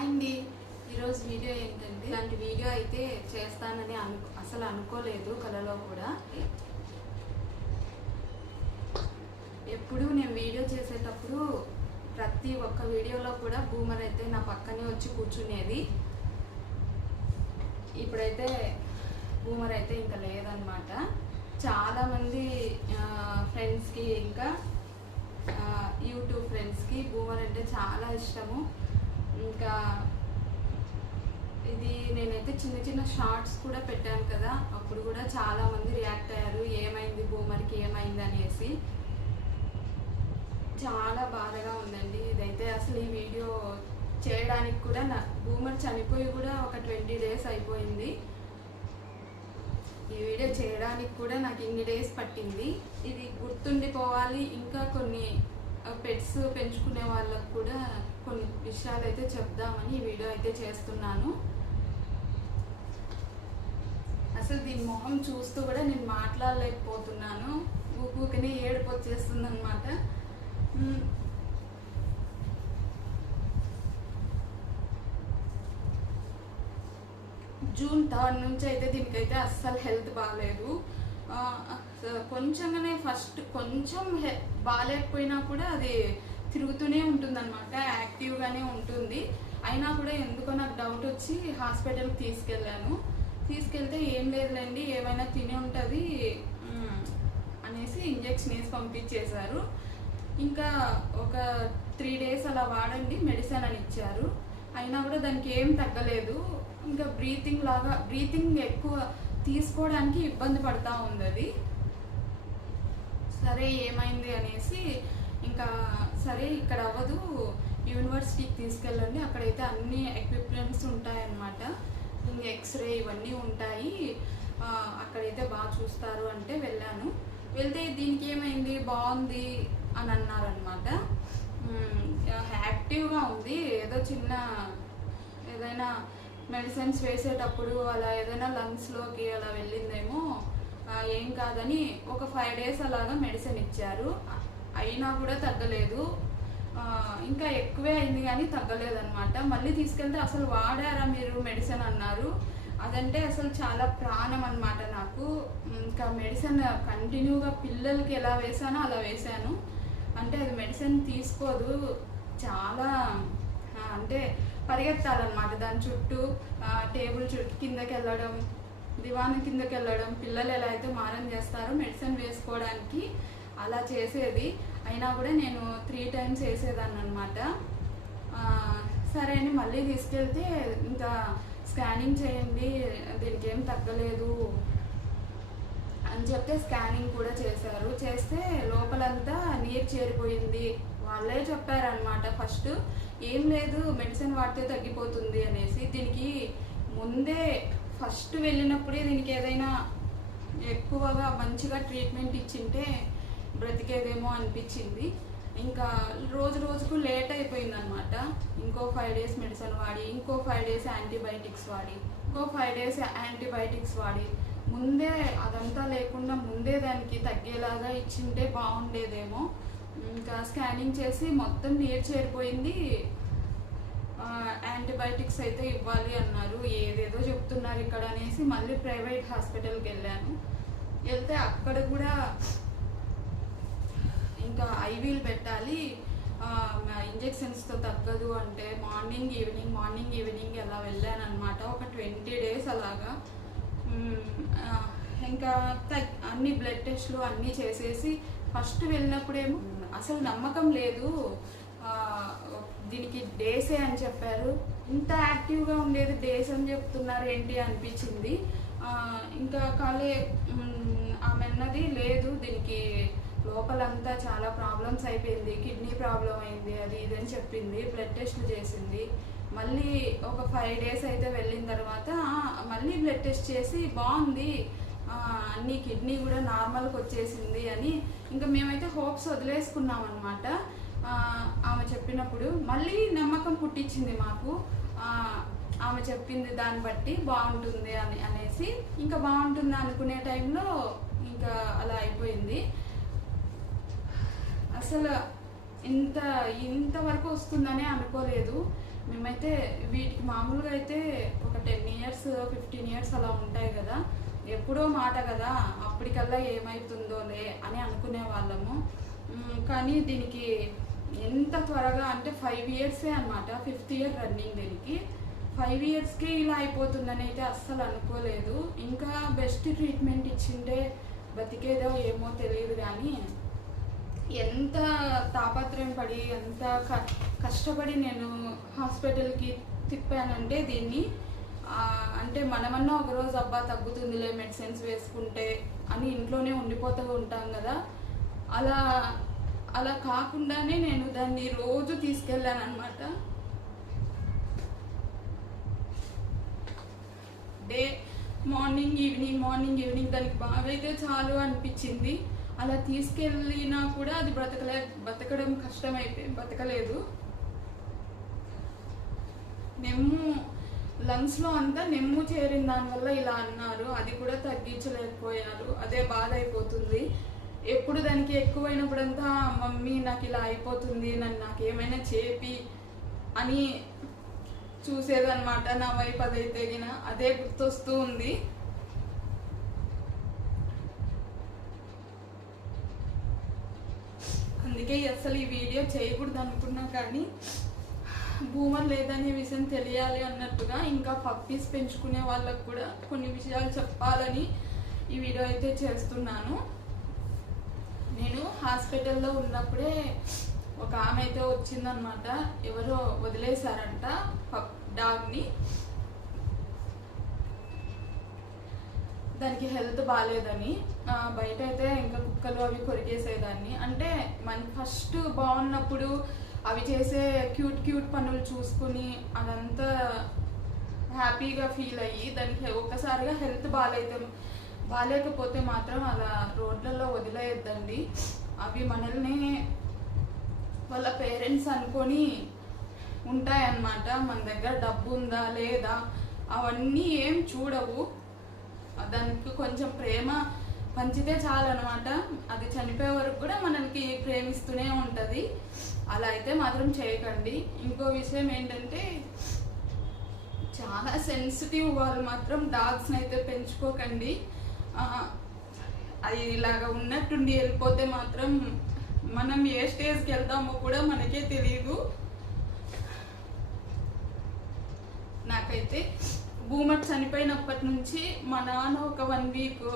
Hi అండి ఈరోజు video ఏంటంటే ఇలాంటి వీడియో అయితే చేస్తానని అను అసలు అనుకోలేదు కలలో కూడా. ఎప్పుడు నేను వీడియో చేసేటప్పుడు ప్రతి ఒక్క వీడియోలో కూడా బూమర్ అయితే నా పక్కనే వచ్చి కూర్చునేది. ఇప్పుడైతే బూమర్ అయితే ఇంకా లేదనమాట. చాలామంది ఫ్రెండ్స్కి ఇంకా యూట్యూబ్ ఫ్రెండ్స్కి బూమర్ అంటే చాలా ఇష్టము. ఇంకా ఇది నేనైతే చిన్న చిన్న షార్ట్స్ కూడా పెట్టాను కదా అప్పుడు కూడా చాలా మంది రియాక్ట్ అయ్యారు ఏమైంది బూమర్కి ఏమైంది అనేసి. చాలా బాధగా ఉందండి. ఇదైతే అసలు ఈ వీడియో చేయడానికి కూడా నా బూమర్ చనిపోయి కూడా ఒక ట్వంటీ డేస్ అయిపోయింది. ఈ వీడియో చేయడానికి కూడా నాకు ఇన్ని డేస్ పట్టింది. ఇది గుర్తుండిపోవాలి. ఇంకా కొన్ని పెట్స్ పెంచుకునే వాళ్ళకు కూడా కొన్ని విషయాలు అయితే చెప్దామని ఈ వీడియో అయితే చేస్తున్నాను. అసలు దీని మొహం చూస్తూ కూడా నేను మాట్లాడలేకపోతున్నాను. ఊకనే ఏడుపు వచ్చేస్తుంది అనమాట జూన్ థర్డ్ నుంచి అయితే దీనికైతే అస్సలు హెల్త్ బాగాలేదు కొంచెంగానే ఫస్ట్ కొంచెం బాగాలేకపోయినా కూడా అది తిరుగుతూనే ఉంటుందన్నమాట యాక్టివ్గానే ఉంటుంది. అయినా కూడా ఎందుకో నాకు డౌట్ వచ్చి హాస్పిటల్కి తీసుకెళ్ళాను. తీసుకెళ్తే ఏం లేదులేండి ఏమైనా తిని ఉంటుంది అనేసి ఇంజెక్షన్ వేసి పంపించేశారు. ఇంకా ఒక త్రీ డేస్ అలా వాడండి మెడిసిన్ అని ఇచ్చారు. అయినా కూడా దానికి ఏం తగ్గలేదు. ఇంకా బ్రీతింగ్ లాగా బ్రీతింగ్ ఎక్కువ తీసుకోవడానికి ఇబ్బంది పడతా ఉంది అది. సరే ఏమైంది అనేసి ఇంకా సరే ఇక్కడ అవ్వదు. యూనివర్సిటీకి తీసుకెళ్ళండి. అక్కడైతే అన్ని ఎక్విప్మెంట్స్ ఉంటాయన్నమాట. ఎక్స్రే ఇవన్నీ ఉంటాయి. అక్కడైతే బాగా చూస్తారు అంటే వెళ్ళాను. వెళ్తే దీనికి ఏమైంది? బాగుంది అని అన్నారనమాట యాక్టివ్గా ఉంది. ఏదో చిన్న ఏదైనా మెడిసిన్స్ వేసేటప్పుడు అలా ఏదైనా లంగ్స్లోకి అలా వెళ్ళిందేమో ఏం కాదని ఒక ఫైవ్ డేస్ అలాగా మెడిసిన్ ఇచ్చారు. అయినా కూడా తగ్గలేదు. ఇంకా ఎక్కువే అయింది కానీ తగ్గలేదన్నమాట. మళ్ళీ తీసుకెళ్తే అసలు వాడారా మీరు మెడిసిన్ అన్నారు. అదంటే అసలు చాలా ప్రాణం అనమాట నాకు. ఇంకా మెడిసిన్ కంటిన్యూగా పిల్లలకి ఎలా వేసానో అలా వేశాను అంటే అది మెడిసిన్ తీసుకోదు. చాలా అంటే పరిగెత్తాలన్నమాట దాని చుట్టూ. టేబుల్ చుట్టూ కిందకి వెళ్ళడం దివాన్ కిందకి వెళ్ళడం పిల్లలు ఎలా అయితే మారం చేస్తారో మెడిసిన్ వేసుకోవడానికి. అలా చేసేది. అయినా కూడా నేను త్రీ టైమ్స్ వేసేదాన్ని అనమాట సరే అని మళ్ళీ తీసుకెళ్తే ఇంకా స్కానింగ్ చేయండి దీనికి ఏం తగ్గలేదు అని చెప్తే స్కానింగ్ కూడా చేశారు. చేస్తే లోపలంతా నీరు చేరిపోయింది. వాళ్ళే చెప్పారనమాట ఫస్ట్ ఏం లేదు మెడిసిన్ వాడితే తగ్గిపోతుంది అనేసి. దీనికి ముందే ఫస్ట్ వెళ్ళినప్పుడే దీనికి ఏదైనా ఎక్కువగా మంచిగా ట్రీట్మెంట్ ఇచ్చింటే బ్రతికేదేమో అనిపించింది. ఇంకా రోజు రోజుకు లేట్ అయిపోయింది అనమాట ఇంకో ఫైవ్ డేస్ మెడిసిన్ వాడి ఇంకో ఫైవ్ డేస్ యాంటీబయాటిక్స్ వాడి ఇంకో ఫైవ్ డేస్ యాంటీబయాటిక్స్ వాడి. ముందే అదంతా లేకుండా ముందే దానికి తగ్గేలాగా ఇచ్చింటే బాగుండేదేమో. ఇంకా స్కానింగ్ చేసి మొత్తం నీరు చేరిపోయింది. యాంటీబయాటిక్స్ అయితే ఇవ్వాలి అన్నారు. ఏదేదో చెప్తున్నారు ఇక్కడ అనేసి మళ్ళీ ప్రైవేట్ హాస్పిటల్కి వెళ్ళాను. వెళ్తే అక్కడ కూడా ఇంకా ఐవీలు పెట్టాలి. ఇంజెక్షన్స్తో తగ్గదు అంటే మార్నింగ్ ఈవినింగ్ మార్నింగ్ ఈవినింగ్ అలా వెళ్ళాను అనమాట ఒక ట్వంటీ డేస్ అలాగా. ఇంకా తగ్- అన్ని బ్లడ్ టెస్ట్లు అన్నీ చేసేసి ఫస్ట్ వెళ్ళినప్పుడేమో అసలు నమ్మకం లేదు. దీనికి డేసే అని చెప్పారు. ఇంత యాక్టివ్గా ఉండేది డేస్ అని చెప్తున్నారు ఏంటి అనిపించింది. ఇంకా కాలే ఆమెన్నది ఆమె అన్నది లేదు దీనికి లోపలంతా చాలా ప్రాబ్లమ్స్ అయిపోయింది కిడ్నీ ప్రాబ్లం అయింది అది ఇది అని చెప్పింది బ్లడ్ టెస్ట్లు చేసింది. మళ్ళీ ఒక ఫైవ్ డేస్ అయితే వెళ్ళిన తర్వాత మళ్ళీ బ్లడ్ టెస్ట్ చేసి బాగుంది అన్ని కిడ్నీ కూడా నార్మల్కి వచ్చేసింది అని ఇంకా మేమైతే హోప్స్ వదిలేసుకున్నాం అనమాట ఆమె చెప్పినప్పుడు మళ్ళీ నమ్మకం పుట్టించింది మాకు. ఆమె చెప్పింది దాన్ని బట్టి బాగుంటుంది అని అనేసి ఇంకా బాగుంటుంది అనుకునే టైంలో ఇంకా అలా అయిపోయింది. అసలు ఇంత ఇంతవరకు వస్తుందనే అనుకోలేదు. మేమైతే వీటికి మామూలుగా అయితే ఒక టెన్ ఇయర్స్ ఫిఫ్టీన్ ఇయర్స్ అలా ఉంటాయి కదా. ఎప్పుడో మాట కదా అప్పటికల్లా ఏమవుతుందోలే అని అనుకునే వాళ్ళము. కానీ దీనికి ఎంత త్వరగా అంటే ఫైవ్ ఇయర్సే అనమాట ఫిఫ్త్ ఇయర్ రన్నింగ్ దీనికి. ఫైవ్ ఇయర్స్కి ఇలా అయిపోతుందని అయితే అస్సలు అనుకోలేదు. ఇంకా బెస్ట్ ట్రీట్మెంట్ ఇచ్చిండే బతికేదో ఏమో తెలియదు కానీ ఎంత తాపత్రయం పడి ఎంత క- కష్టపడి నేను హాస్పిటల్కి తిప్పానంటే దీన్ని అంటే మనమన్నా ఒకరోజు అబ్బా తగ్గుతుందిలే మెడిసిన్స్ వేసుకుంటే అని ఇంట్లోనే ఉండిపోతూ ఉంటాం కదా. అలా అలా కాకుండానే నేను దాన్ని రోజు తీసుకెళ్ళాను అనమాట day morning evening morning evening దానికి బాగైతే చాలు అనిపించింది. అలా తీసుకెళ్ళినా కూడా అది బ్రతకలే బతకడం కష్టమైతే బతకలేదు నెమ్ము లంగ్స్లో అంతా నెమ్ము చేరిన దానివల్ల ఇలా అన్నారు. అది కూడా తగ్గించలేకపోయారు. అదే బాధ అయిపోతుంది ఎప్పుడు దానికి ఎక్కువైనప్పుడంతా మమ్మీ నాకు ఇలా అయిపోతుంది. నన్ను నాకు ఏమైనా చేపి అని చూసేదన్నమాట నా వైపు అదైతే అదే గుర్తొస్తూ ఉంది. అందుకే అసలు ఈ వీడియో చేయకూడదు అనుకున్నా కానీ బూమర్ లేదనే విషయం తెలియాలి అన్నట్టుగా ఇంకా పప్పీస్ పెంచుకునే వాళ్ళకు కూడా కొన్ని విషయాలు చెప్పాలని ఈ వీడియో అయితే చేస్తున్నాను. నేను హాస్పిటల్లో ఉన్నప్పుడే ఒక ఆమె అయితే వచ్చిందనమాట. ఎవరో వదిలేశారంట పప్ డాగ్ని. దానికి హెల్త్ బాగాలేదని బయట అయితే ఇంకా కుక్కలు అవి కొరికేసేదాన్ని అంటే మన ఫస్ట్ బాగున్నప్పుడు అవి చేసే క్యూట్ క్యూట్ పనులు చూసుకుని అదంతా హ్యాపీగా ఫీల్ అయ్యి దానికి ఒక్కసారిగా హెల్త్ బాగాలైతే బాగాలేకపోతే మాత్రం అలా రోడ్లలో వదిలేయద్దండి. అవి మనల్ని వాళ్ళ పేరెంట్స్ అనుకొని ఉంటాయన్నమాట. మన దగ్గర డబ్బు ఉందా లేదా? అవన్నీ ఏం చూడవు. దానికి కొంచెం ప్రేమ పంచితే చాలన్నమాట. అది చనిపోయే వరకు కూడా మనకి ప్రేమిస్తూనే ఉంటుంది. అలా అయితే మాత్రం చేయకండి. ఇంకో విషయం ఏంటంటే చాలా సెన్సిటివ్ వాళ్ళు మాత్రం డాగ్స్ని అయితే పెంచుకోకండి. అది ఇలాగ ఉన్నట్టుండి వెళ్ళిపోతే మాత్రం మనం ఏ స్టేజ్కి వెళ్తామో కూడా మనకే తెలియదు నాకైతే భూమర్ చనిపోయినప్పటి నుంచి మా నాన్న ఒక వన్ వీక్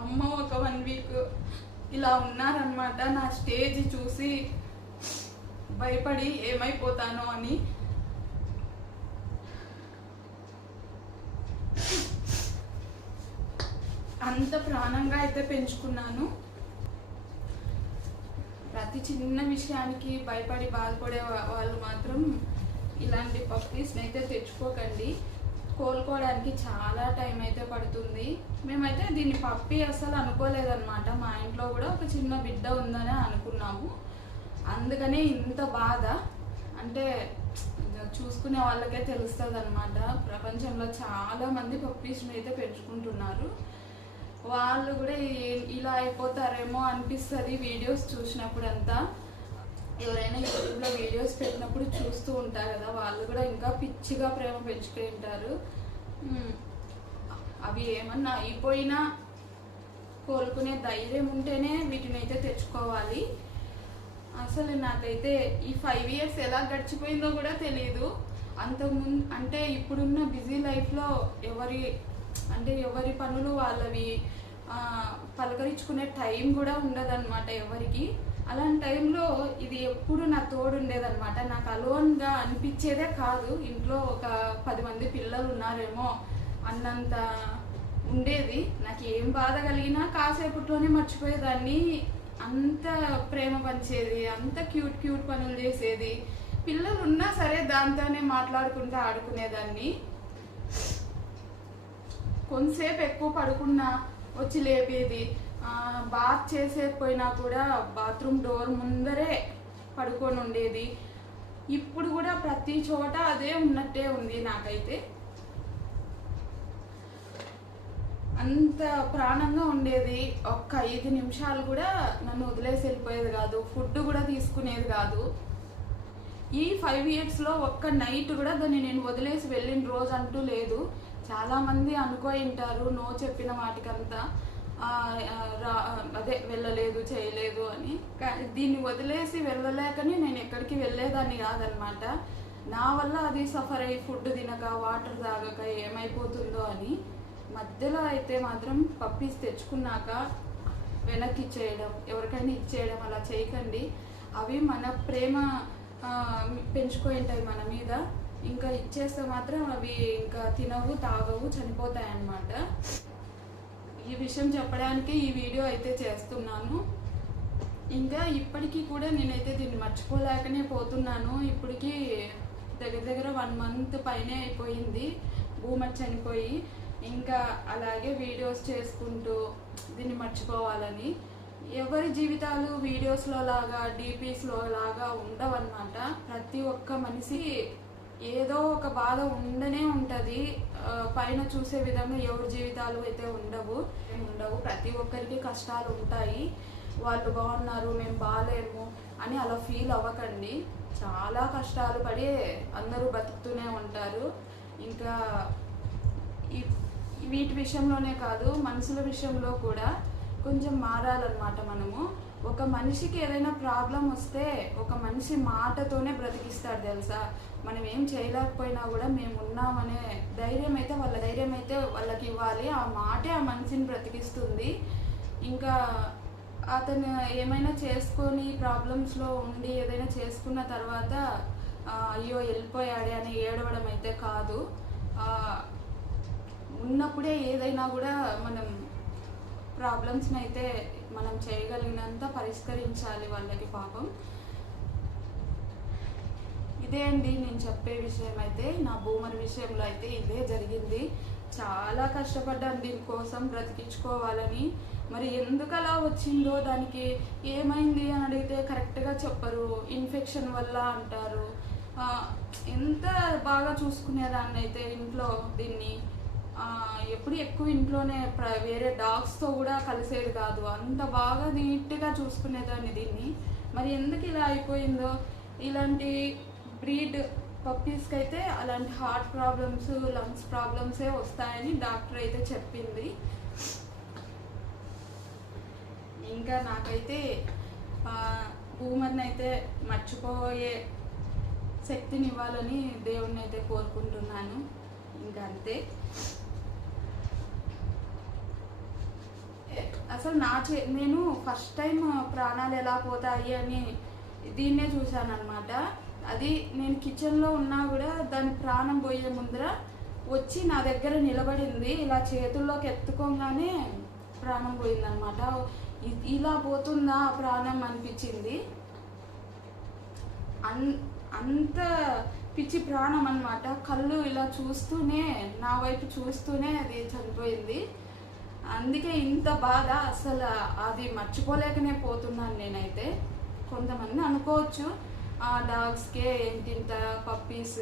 అమ్మ ఒక వన్ వీక్ ఇలా ఉన్నారనమాట నా స్టేజ్ చూసి భయపడి ఏమైపోతానో అని. అంత ప్రాణంగా అయితే పెంచుకున్నాను. ప్రతి చిన్న విషయానికి భయపడి బాధపడే వాళ్ళు మాత్రం ఇలాంటి పప్పీస్ని అయితే తెచ్చుకోకండి. కోలుకోవడానికి చాలా టైం అయితే పడుతుంది. మేమైతే దీన్ని పప్పి అసలు అనుకోలేదన్నమాట. మా ఇంట్లో కూడా ఒక చిన్న బిడ్డ ఉందని అనుకున్నాము. అందుకనే ఇంత బాధ. అంటే చూసుకునే వాళ్ళకే తెలుస్తుంది అనమాట ప్రపంచంలో చాలా మంది పప్పీస్ని అయితే పెంచుకుంటున్నారు వాళ్ళు కూడా ఇలా అయిపోతారేమో అనిపిస్తుంది వీడియోస్ చూసినప్పుడంతా. ఎవరైనా యూట్యూబ్లో వీడియోస్ పెట్టినప్పుడు చూస్తూ ఉంటారు కదా వాళ్ళు కూడా ఇంకా పిచ్చిగా ప్రేమ పెంచుకుని ఉంటారు. అవి ఏమన్నా అయిపోయినా కోలుకునే ధైర్యం ఉంటేనే వీటిని అయితే తెచ్చుకోవాలి. అసలు నాకైతే ఈ ఫైవ్ ఇయర్స్ ఎలా గడిచిపోయిందో కూడా తెలియదు అంతకుముందు అంటే ఇప్పుడున్న బిజీ లైఫ్లో ఎవరి అంటే ఎవరి పనులు వాళ్ళవి పలకరించుకునే టైం కూడా ఉండదన్నమాట ఎవరికి. అలాంటి టైంలో ఇది ఎప్పుడు నా తోడు ఉండేదన్నమాట. నాకు అలోన్గా అనిపించేదే కాదు. ఇంట్లో ఒక పది మంది పిల్లలు ఉన్నారేమో అన్నంత ఉండేది. నాకు ఏం బాధ కలిగినా కాసేపట్లోనే మర్చిపోయేదాన్ని. అంత ప్రేమ పంచేది అంత క్యూట్ క్యూట్ పనులు చేసేది. పిల్లలు ఉన్నా సరే దాంతోనే మాట్లాడుకుంటూ ఆడుకునేదాన్ని. కొంతసేపు ఎక్కువ పడుకున్నా వచ్చి లేపేది. బాత్ చేసేపోయినా కూడా బాత్రూమ్ డోర్ ముందరే పడుకొని ఉండేది. ఇప్పుడు కూడా ప్రతి చోట అదే ఉన్నట్టే ఉంది నాకైతే. అంత ప్రాణంగా ఉండేది. ఒక్క ఐదు నిమిషాలు కూడా నన్ను వదిలేసి వెళ్ళిపోయేది కాదు. ఫుడ్ కూడా తీసుకునేది కాదు. ఈ ఫైవ్ ఇయర్స్లో ఒక్క నైట్ కూడా దాన్ని నేను వదిలేసి వెళ్ళిన రోజు అంటూ లేదు చాలామంది అనుకోయింటారు నో చెప్పిన వాటికంతా. అదే వెళ్ళలేదు చేయలేదు అని. దీన్ని వదిలేసి వెళ్ళలేకనే నేను ఎక్కడికి వెళ్ళేదాన్ని కాదనమాట. నా వల్ల అది సఫర్ అయ్యి ఫుడ్ తినక వాటర్ తాగక ఏమైపోతుందో అని మధ్యలో అయితే మాత్రం పప్పీస్ తెచ్చుకున్నాక వెనక్కి ఇచ్చేయడం ఎవరికైనా ఇచ్చేయడం అలా చేయకండి. అవి మన ప్రేమ పెంచుకుంటాయి పెంచుకొని ఉంటాయి మన మీద. ఇంకా ఇచ్చేస్తే మాత్రం అవి ఇంకా తినవు తాగవు చనిపోతాయి అన్నమాట ఈ విషయం చెప్పడానికి ఈ వీడియో అయితే చేస్తున్నాను. ఇంకా ఇప్పటికీ కూడా నేనైతే దీన్ని మర్చిపోలేకనే పోతున్నాను. ఇప్పటికీ దగ్గర దగ్గర వన్ మంత్ పైనే అయిపోయింది. భూమర్ చనిపోయి ఇంకా అలాగే వీడియోస్ చేసుకుంటూ దీన్ని మర్చిపోవాలని. ఎవరి జీవితాలు వీడియోస్లో లాగా డీపీస్లో లాగా ఉండవన్నమాట. ప్రతి ఒక్క మనిషి ఏదో ఒక బాధ ఉండనే ఉంటుంది. పైన చూసే విధంగా ఎవరి జీవితాలు అయితే ఉండవు ఏం ఉండవు. ప్రతి ఒక్కరికి కష్టాలు ఉంటాయి. వాళ్ళు బాగున్నారు మేము బాగాలేము అని అలా ఫీల్ అవ్వకండి. చాలా కష్టాలు పడి అందరూ బతుకుతూనే ఉంటారు. ఇంకా ఈ వీటి విషయంలోనే కాదు మనుషుల విషయంలో కూడా కొంచెం మారాలన్నమాట మనము. ఒక మనిషికి ఏదైనా ప్రాబ్లం వస్తే ఒక మనిషి మాటతోనే బ్రతికిస్తాడు తెలుసా? మనం ఏం చేయలేకపోయినా కూడా మేము ఉన్నామనే ధైర్యం అయితే వాళ్ళ ధైర్యం అయితే వాళ్ళకి ఇవ్వాలి. ఆ మాటే ఆ మనిషిని బ్రతికిస్తుంది. ఇంకా అతను ఏమైనా చేసుకొని ప్రాబ్లమ్స్లో ఉండి ఏదైనా చేసుకున్న తర్వాత అయ్యో వెళ్ళిపోయాడే అని ఏడవడం అయితే కాదు. ఉన్నప్పుడే ఏదైనా కూడా మనం ప్రాబ్లమ్స్ని అయితే మనం చేయగలిగినంత పరిష్కరించాలి వాళ్ళకి పాపం. ఇదే అండి నేను చెప్పే విషయం అయితే నా భూమర్ విషయంలో అయితే ఇదే జరిగింది. చాలా కష్టపడ్డాను దీనికోసం బ్రతికించుకోవాలని. మరి ఎందుకు అలా వచ్చిందో దానికి ఏమైంది అని అడిగితే కరెక్ట్గా చెప్పరు. ఇన్ఫెక్షన్ వల్ల అంటారు. ఎంత బాగా చూసుకునేదాన్ని అయితే ఇంట్లో దీన్ని? ఎప్పుడు ఎక్కువ ఇంట్లోనే ప్ర- వేరే డాగ్స్తో కూడా కలిసేది కాదు. అంత బాగా నీట్గా చూసుకునేదాన్ని దీన్ని. మరి ఎందుకు ఇలా అయిపోయిందో? ఇలాంటి బ్రీడ్ పప్పీస్కి అయితే అలాంటి హార్ట్ ప్రాబ్లమ్స్ లంగ్స్ ప్రాబ్లమ్సే వస్తాయని డాక్టర్ అయితే చెప్పింది. ఇంకా నాకైతే భూమర్ని అయితే మర్చిపోయే శక్తిని ఇవ్వాలని దేవుణ్ణి అయితే కోరుకుంటున్నాను. ఇంకా అంతే అసలు నా చే నేను ఫస్ట్ టైం ప్రాణాలు ఎలా పోతాయి అని దీన్నే చూశాను అనమాట అది నేను కిచెన్లో ఉన్నా కూడా దాని ప్రాణం పోయే ముందర వచ్చి నా దగ్గర నిలబడింది. ఇలా చేతుల్లోకి ఎత్తుకోగానే ప్రాణం పోయిందనమాట ఇ- ఇలా పోతుందా ప్రాణం అనిపించింది. అన్ అంత పిచ్చి ప్రాణం అనమాట కళ్ళు ఇలా చూస్తూనే నా వైపు చూస్తూనే అది చనిపోయింది. అందుకే ఇంత బాధ అసలు అది మర్చిపోలేకనే పోతున్నాను నేనైతే. కొంతమంది అనుకోవచ్చు. ఆ డాగ్స్కే ఏంటి ఇంత పప్పీస్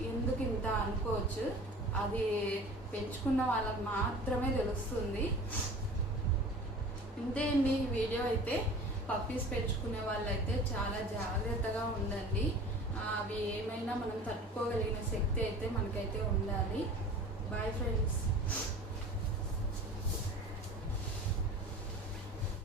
ఎందుకు ఇంత అనుకోవచ్చు. అది పెంచుకున్న వాళ్ళకి మాత్రమే తెలుస్తుంది. ఇంతే అండి వీడియో అయితే. పప్పీస్ పెంచుకునే వాళ్ళైతే చాలా జాగ్రత్తగా ఉండండి. అవి ఏమైనా మనం తట్టుకోగలిగిన శక్తి అయితే మనకైతే ఉండాలి. Bye friends